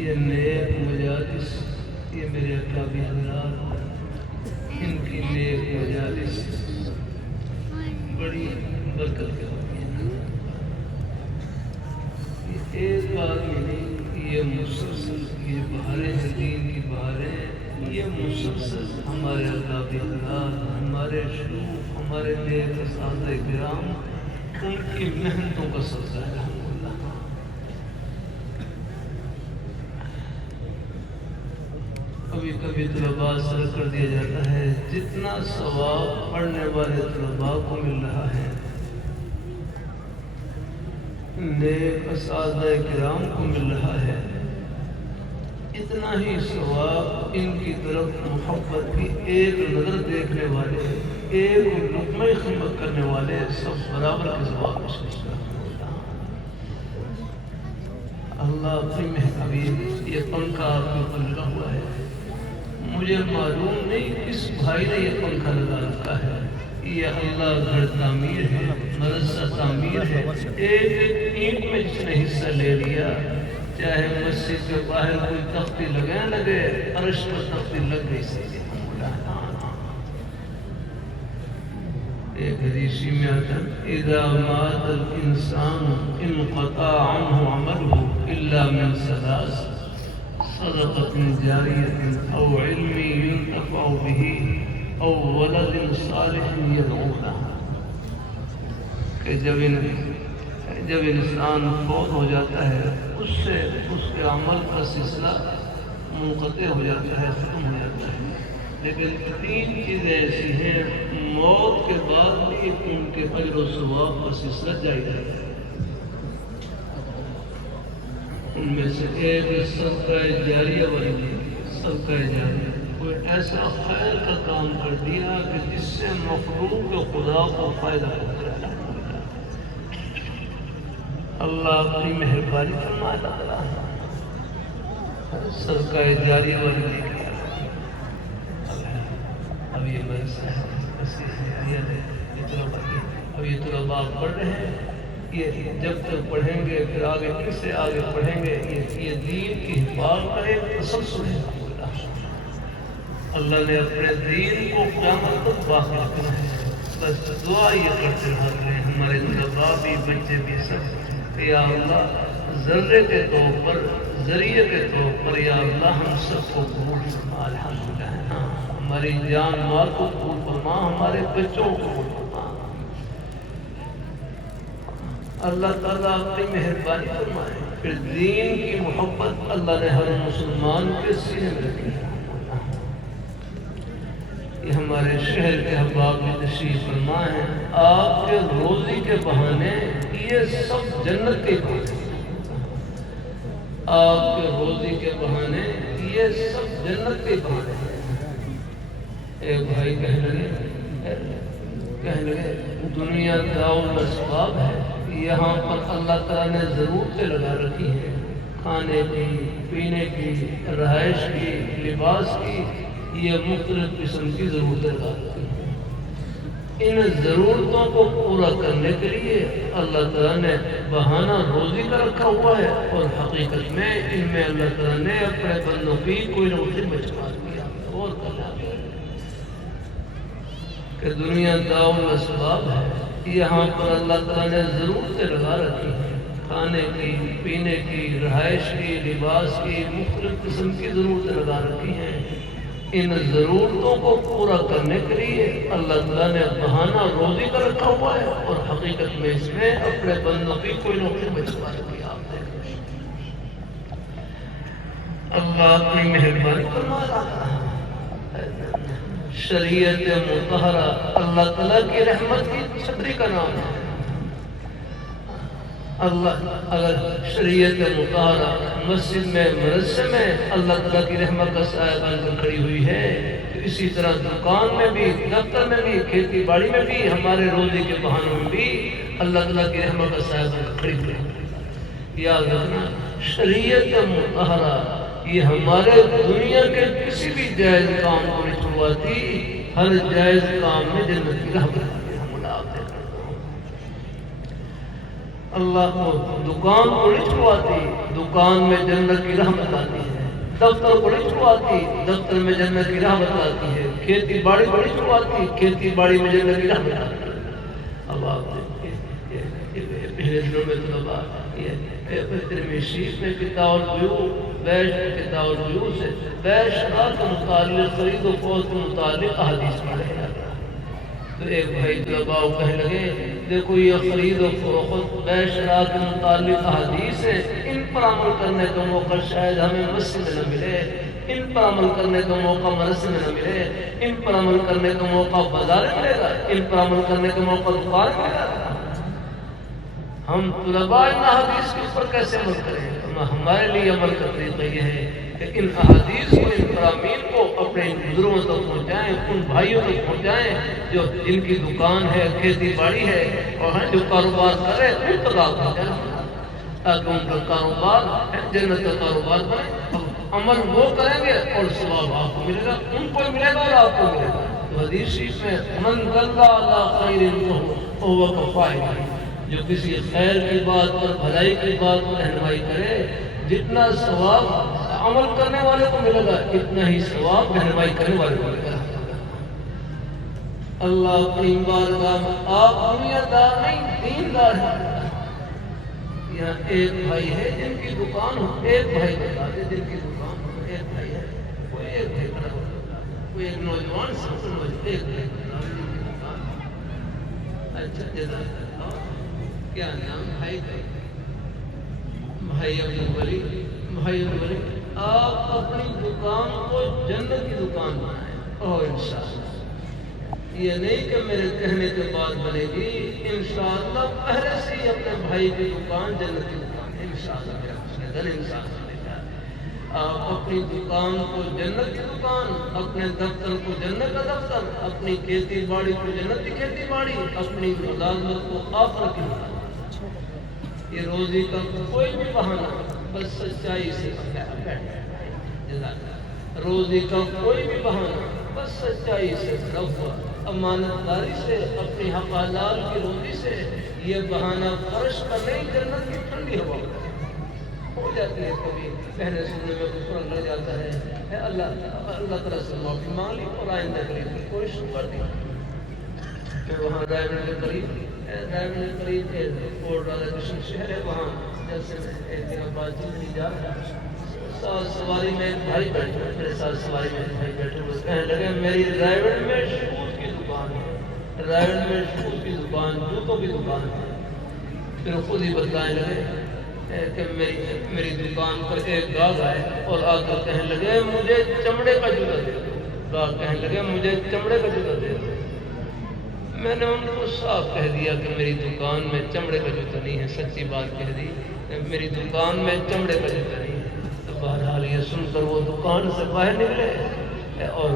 یہ نیک مجالس، یہ میرے اکابر حضرات، ان کی نیک مجالس بڑی برکت ہوتی ہے۔ یہ ایک آدمی نہیں، یہ مسلسل، یہ بہاریں ہیں دین کی بہاریں، یہ مسلسل ہمارے اکابر حضرات، ہمارے شیوخ، ہمارے نیک اساتذہ کرام، ان کی محنتوں کا صدقہ ہے۔ کبھی کبھی طلباء سے کر دیا جاتا ہے جتنا ثواب پڑھنے والے طلباء کو مل رہا ہے، نیک اساتذہ کرام کو مل رہا ہے، اتنا ہی ثواب ان کی طرف محبت کی ایک نظر دیکھنے والے، ایک لقمہ خدمت کرنے والے سب برابر کے ثواب کو سمجھتا ہے۔ اللہ اپنی مہربانی، یہ پنکھا آپ کے اوپر لگا ہوا ہے، مجھے معلوم نہیں کس بھائی نے یہ پنکھا لگا رکھا ہے، یہ اللہ گھر تعمیر ہے، مدرسہ تعمیر ہے، ایک ایک اینٹ میں جس نے حصہ لے لیا، چاہے مسجد کے باہر کوئی تختی لگے نہ لگے، عرش پر تختی لگ گئی سی۔ ایک حدیثی میں آتا ہے اذا مات الانسان انقطع عنه عمله الا من ثلاث صدقة جاریة او علم ينتفع به او ولد صالح يدعو له، کہ جب انسان فوت ہو جاتا ہے اس سے اس کے عمل کا سلسلہ منقطع ہو جاتا ہے، ختم ہو جاتا ہے، لیکن تین چیزیں ایسی ہیں موت کے بعد بھی ان کے اجر و ثواب کا سلسلہ جاری رہتا ہے۔ ان میں سے ایک صدقہ جاریہ والی، صدقہ جاریہ، کوئی ایسا خیر کا کام کر دیا کہ جس سے مخلوق خدا کو فائدہ پہنچا۔ اللہ اپنی مہربانی فرماتا ہے، صدقہ جاریہ والی۔ اب یہ اب یہ طلباء پڑھ رہے ہیں، یہ جب تک پڑھیں گے پھر آگے کس سے آگے پڑھیں گے، یہ دین کی حفاظت کرے، تسلسل ہے۔ اللہ نے اپنے دین کو قیامت تک باقی رکھنا ہے، بس دعا یہ کرتے رہا کریں ہمارے طلباء بھی، بچے بھی، سب کہ یا اللہ ذرے کے طور پر، ذریعے کے طور پر یا اللہ ہم سب کو قبول فرما۔ الحمدللہ، ہماری جان مال کو قبول فرما، ہمارے بچوں کو قبول فرما۔ اللہ تعالیٰ اپنی مہربانی فرمائے، پھر دین کی محبت اللہ نے ہر مسلمان کے سینے میں رکھی ہے۔ یہ ہمارے شہر کے احباب میں تشریف فرما ہے، آپ کے روزی کے بہانے یہ سب جنت کے بہانے، آپ کے روزی کے بہانے یہ سب جنت کے بہانے ہیں۔ ایک بھائی کہنے لگے دنیا دارالاسباب ہے، یہاں پر اللہ تعالیٰ نے ضرورتیں لگا رکھی ہیں، کھانے کی، پینے کی، رہائش کی، لباس کی، یہ مختلف قسم کی ضرورتیں لگا رکھی ہیں۔ ان ضرورتوں کو پورا کرنے کے لیے اللہ تعالیٰ نے بہانہ روزی کا رکھا ہوا ہے، اور حقیقت میں ان میں اللہ تعالیٰ نے اپنے بندوں کی کوئی نہ کوئی مجموعہ کیا اور کرنا کہ دنیا دارالاسباب ہے، یہاں پر اللہ تعالیٰ نے ضرورتیں لگا رکھی ہیں، کھانے کی، پینے کی، رہائش کی، لباس کی، مختلف قسم کی ضرورتیں لگا رکھی ہیں۔ ان ضرورتوں کو پورا کرنے کے لیے اللہ تعالیٰ نے بہانہ روزی کا رکھا ہوا ہے، اور حقیقت میں اس میں اپنے بندوں کی کوئی نہ کوئی مجموعہ کیا۔ آپ دیکھیں اللہ اپنی مہربانی فرما رہا ہے۔ شریعت مطہرہ اللہ تعالیٰ کی رحمت کی چھتری کا نام ہے۔ اللہ اگر شریعت مطہرہ مسجد میں، مدرسے میں اللہ تعالیٰ کی رحمت کا سایہ بن کر کھڑی ہوئی ہے، تو اسی طرح دکان میں بھی، دفتر میں بھی، کھیتی باڑی میں بھی، ہمارے روزی کے بہانوں میں بھی اللہ تعالیٰ کی رحمت کا سایہ بن کر کھڑی ہوئی ہے۔ یاد رکھنا، شریعت مطہرہ یہ ہمارے دنیا کے کسی بھی جائز کام کو نہیں چھڑواتی، ہر جائز کام میں جنت کی راہ بناتی ہے۔ اللہ کو دکان کو نہیں چھوڑواتی، دکان میں جنت کی رحمت آتی ہے، دفتر کو نہیں چھوڑواتی، دفتر میں جنت کی رحمت آتی ہے، کھیتی باڑی کو نہیں چھوڑواتی، کھیتی باڑی میں جنت کی رحمت آتی ہے۔ اب آپ پہلے دنوں میں طلبا شریف میں کتاب البیوع، بیع کتاب البیوع سے بیع شراء کے متعلق، خرید و فروخت کے متعلق احادیث پڑھے جاتا ہے۔ تو ایک بھائی طلباء کہنے لگے دیکھو یہ خرید و فروخت بیع شراء کے متعلق احادیث ہے، ان پر عمل کرنے کا موقع شاید ہمیں مسجد میں نہ ملے، ان پر عمل کرنے کا موقع مدرسے میں نہ ملے، ان پر عمل کرنے کا موقع بازار میں ملے گا، ان پر عمل کرنے کا موقع دکان میں ملے گا۔ ہم طلباء ان احادیث کے اوپر کیسے عمل کریں؟ ہمارے لیے عمل کا طریقہ یہ ہے کہ ان احادیث کو، ان فرامین کو اپنے بزرگوں تک پہنچائیں، ان بھائیوں تک پہنچائیں جو جن کی دکان ہے، کھیتی باڑی ہے اور جو کاروبار کر رہے ہیں، ان تک آپ پہنچائیں تاکہ ان کا کاروبار جنت کا کاروبار بنے۔ عمل وہ کریں گے اور ثواب آپ کو ملے گا، ان کو ملے گا اور آپ کو ملے گا۔ تو حدیث شریف میں من دل علی خیر فہو کفاعلہ، جو کسی خیر کی بات پر، بھلائی کی بات پر رہنمائی کرے، جتنا ثواب عمل کرنے والے کو ملے گا اتنا ہی ثواب رہنمائی کرنے والے کو ملے گا۔ اللہ اپنی بارگاہ میں، آپ دنیا دار نہیں دیندار ہیں۔ یہاں ایک بھائی ہے جن کی دکان ہو، ایک بھائی بتا دے جن کی دکان ہو، ایک بھائی ہے، کوئی ایک بھائی کھڑا ہوتا ہے، کوئی ایک نوجوان سے ایک بھائی بتا دے جن کی دکان ہو۔ اچھا جزاک اللہ، کیا نام بھائی کا؟ بھائی عبدالولی، بھائی عبدالولی، آپ اپنی دکان کو جنت کی دکان بنائیں اور انشاءاللہ یہ نہیں کہ میرے کہنے کے بعد بنے گی، انشاءاللہ پہلے سے ہی اپنے بھائی کی دکان جنت کی دکان ہے، انشاءاللہ میرا مسئلہ انشاءاللہ لے آپ اپنی دکان کو جنت کی دکان، اپنے دفتر کو جنت کا دفتر، اپنی کھیتی باڑی کو جنت کی کھیتی باڑی، اپنی ملازمت کو آخرت کی ملازمت۔ یہ روزی کا کوئی بھی بہانہ، بس سچائی سے روزی کا کوئی بھی بہانہ بس سچائی سے بھرا ہوا، امانت داری سے، اپنی حق حلال کی روزی سے، یہ بہانہ فرش کا نہیں، جنت کی ٹھنڈی ہوا ہو جاتی ہے۔ کبھی کہنے سننے میں کچھ لگ جاتا ہے، اللہ تعالیٰ سے معافی مانگ لی اور آئندہ کے لیے کوشش کر دی کہ وہاں رائے کے قریب کوٹ راجا کشن شہر ہے، وہاں جیسے میں ایک دن بات چیت نہیں جا رہا، سواری میں ایک بھائی بیٹھے، میرے ساتھ سواری میں ایک بھائی بیٹھے، وہ کہنے لگے میری رائے میں شوز کی دکان ہے، رائے میں شوز کی دکان، جوتوں کی دکان ہے۔ پھر خود ہی بتلانے لگے کہ میری دکان پر ایک گاہک آئے اور آ کر کہنے لگے مجھے چمڑے کا جوتا دے دو، گاہک کہنے لگے مجھے چمڑے کا جوتا دے دو۔ میں نے ان کو صاف کہہ دیا کہ میری دکان میں چمڑے کا جوتا نہیں ہے، سچی بات کہہ دی، میری دکان میں چمڑے کا جوتا نہیں ہے۔ تو بہرحال یہ سن کر وہ دکان سے باہر نکلے اور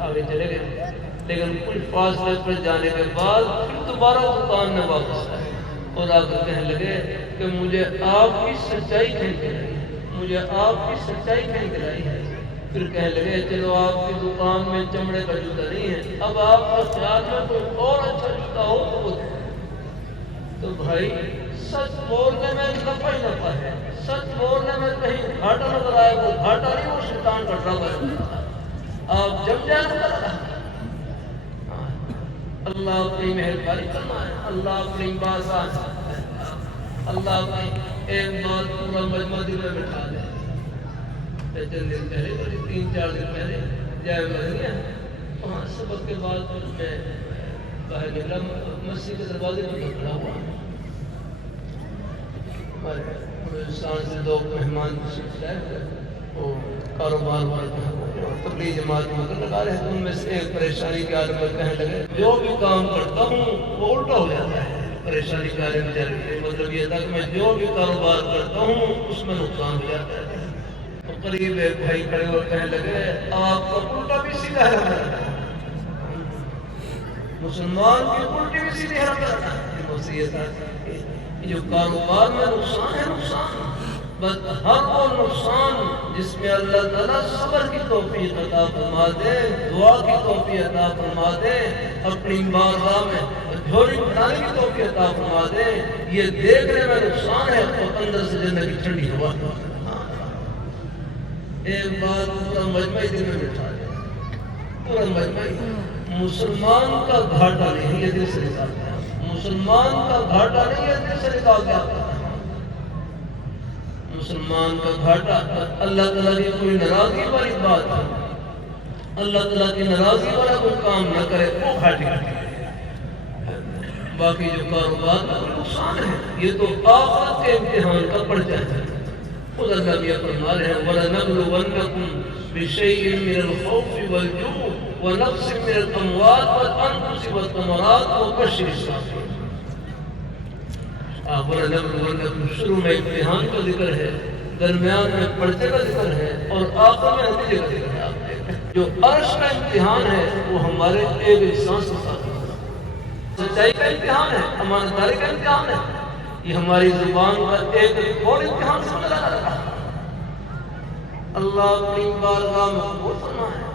آگے چلے گئے، لیکن کچھ فاصلے پر جانے کے بعد پھر دوبارہ دکان میں واپس آئے اور آ کر کہنے لگے کہ مجھے آپ کی سچائی کھینچ کے لائی ہے، مجھے آپ کی سچائی کھینچ کے لائی ہے۔ پھر کہنے لگے چلو آپ کی دکان میں چمڑے کا جوتا نہیں ہے، اب آپ کا خیال میں کوئی اور اچھا جوتا ہو تو وہ دے۔ تو بھائی سچ بولنے میں نفع ہی نفع ہے، سچ بولنے میں کہیں گھاٹا نظر آئے وہ گھاٹا نہیں، وہ شیطان کا ڈراوا ہے۔ آپ جم جائیں نظر اللہ اپنی مہربانی فرمائے، اللہ اپنی بازار، اللہ اپنی ایک بات پورا مجمع دل میں بٹھا دے۔ چند دن پہلے، 3-4 دن پہلے جائے مدنیہ، وہاں سبق کے بعد میں باہر نکلا، مسجد کے دروازے پر کھڑا ہوا، ہمارے ہندوستان سے 2 مہمان تشریف لائے ہوئے، وہ کاروبار والے تبلیغ جماعت میں لگا رہے تھے، ان میں سے ایک پریشانی کے عالم میں کہنے لگے جو بھی کام کرتا ہوں وہ الٹا ہو جاتا ہے۔ پریشانی کے عالم میں مطلب یہ تھا کہ میں جو بھی کاروبار کرتا ہوں اس میں نقصان ہو جاتا ہے۔ تو قریب ایک بھائی کھڑے اور کہنے لگے آپ کا الٹا بھی سیدھا ہے، مسلمان کی الٹی بھی سیدھی حرکت ہے۔ جو کاروبار میں نقصان ہے، نقصان بس ہر وہ نقصان جس میں اللہ تعالیٰ صبر کی توفیق عطا فرما دے، دعا کی توفیق عطا فرما دے، اپنی بارگاہ میں جھولی بنانے کی توفیق عطا فرما دے. یہ دیکھنے میں نقصان ہے اور اندر سے جنت کی ٹھنڈی ہوا. ایک بات پورا مجمع دل میں بٹھا دے. پورا مجمع مسلمان کا گھاٹا نہیں ہے دل سے نکالتا ہے. مسلمان کا گھاٹا نہیں ہے دل سے نکالتا ہے. مسلمان کا گھاٹا اللہ تعالیٰ کی کوئی ناراضگی والی بات ہے. اللہ تعالیٰ کی ناراضگی والا کوئی کام نہ کرے وہ گھاٹے ہے. باقی جو کاروبار کا نقصان ہے یہ تو آخرت کے امتحان کا پرچہ ہے. خود اللہ بھی فرما رہے ہیں وَلَنَبْلُوَنَّكُمْ بِشَيْءٍ مِّنَ الْخَوْفِ وَالْجُوعِ وَنَقْصٍ مِّنَ الْأَمْوَالِ وَالْأَنفُسِ وَالثَّمَرَاتِ وَبَشِّرِ الصَّابِرِينَ. وَلَنَبْلُوَنَّكُمْ شروع میں امتحان کا ذکر ہے, درمیان میں پرچے کا ذکر ہے اور آخر میں نتیجے کا ذکر ہے. آپ دیکھیں جو عرش کا امتحان ہے وہ ہمارے ایک انسان کے ساتھ سچائی کا امتحان ہے, امانتداری کا امتحان ہے. یہ ہماری زبان کا ایک اور امتحان سمجھ رہا ہے. اللہ اپنی بارگاہ میں قبول فرمائے.